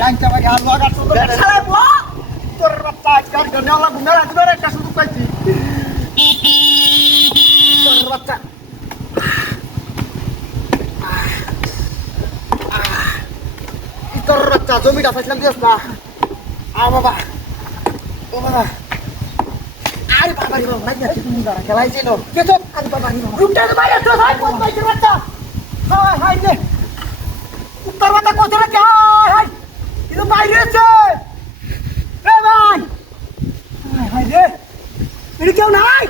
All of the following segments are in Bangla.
লাইনটা ভাই হালুয়া গাছ তো শালা বল তোর বাচ্চা আজকাল জন্য আমরা ঘুমের আজবার একটা সুযোগ পাইছি তোর বাচ্চা তোর বাচ্চা জমিটা ফাইছিলাম দিস না বাবা ও বাবা আরে বাবা রে বাবা নাকি তুমি দাঁড়া খেলাইছিল কে তো আরে বাবা রে বাবা রুটটা বাইরে তো ভাই কোন বাইকের বাচ্চা হাই হাই রে উত্তর বাতা কোথায় রে হাই হাই ಇದು বাইরেছে এ ভাই হাই হাই রে এর কেউ নাই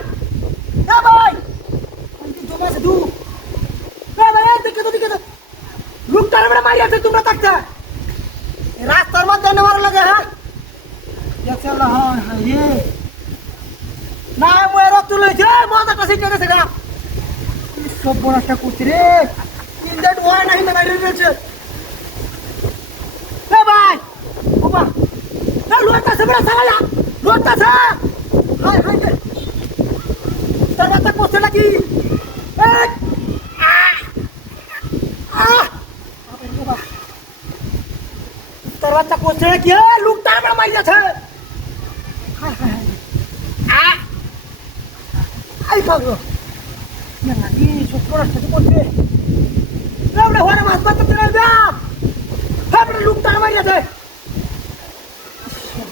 এ ভাই তুই তো মাসে দু এ ভাই দেখে তো রুটটা রে মারিয়াছে তোমরা থাকতে রাস্তার মধ্যে নেওয়ার লাগে হ্যাঁ দেখছ না হাই হাই রে না মই রক্ত লইছে মজাটা শিখে গেছে গা সব বড়টা করছে রে ইনজেট হয় নাই না বাইরে রয়েছে এ ভাই বাবা এ লোটা সে বড় সালা লোটা সে হাই হাই তার করছে নাকি এ বাবা তার বাচ্চা করছে নাকি এ লোকটা বড় মারিয়াছে হাই হাই আই বাবা না নাকি শুক্রবার সাথে করতে আমরা হরে মাছ পাতে না দা আমরা লুকটা মারিয়াছে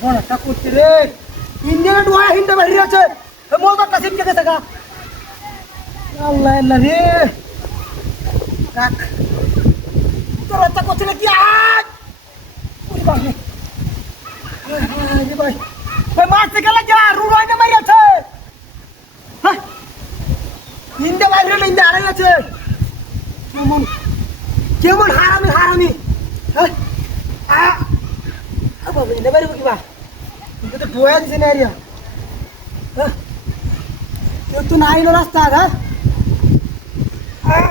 বড়টা করতে রে ইন্ডিয়ান ডোয়া হিন্ডা মারিয়াছে মোটা কাছে কে গেছে গা আল্লাহ আল্লাহ রে কাক তোর বাচ্চা করছে কি আজ ওই বাবা রে ভাই ভাই মাছ থেকে লাগা রুড়াইতে মারিয়াছে হ্যাঁ ইন্ডিয়া মারিলে ইন্ডিয়া আড়াই আছে কেমন কেমন হারামি হারামি হ্যাঁ বাবা ইন্ডিয়া মারিব কিবা কিন্তু তো ডোয়া দিছে না এরিয়া হ্যাঁ কেউ তো নাই নো রাস্তা হ্যাঁ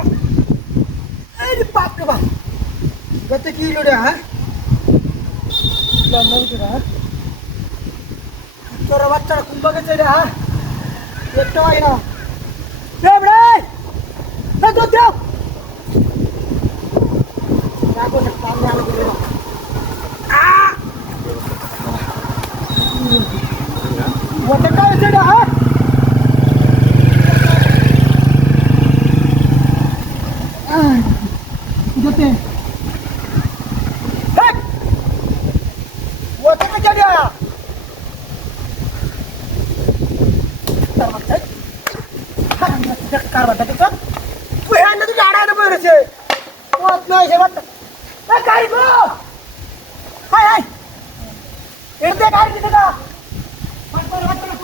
এই বাপ রে বাপ গতে কি লোড়ে হ্যাঁ লম্বা করে হ্যাঁ তোর বাচ্চাটা কুম্বা গেছে রে হ্যাঁ একটু আই না দেব রে এ তো দেব রাখো না সামনে আলো করে ওটা কাজ এটা হ্যাঁ जोते वो तो क्या दिया कार बता के तू है ना तू जाड़ा ना बोल रहे वो अपना ऐसे मत ए गाड़ी को हाय हाय इधर गाड़ी किधर का मत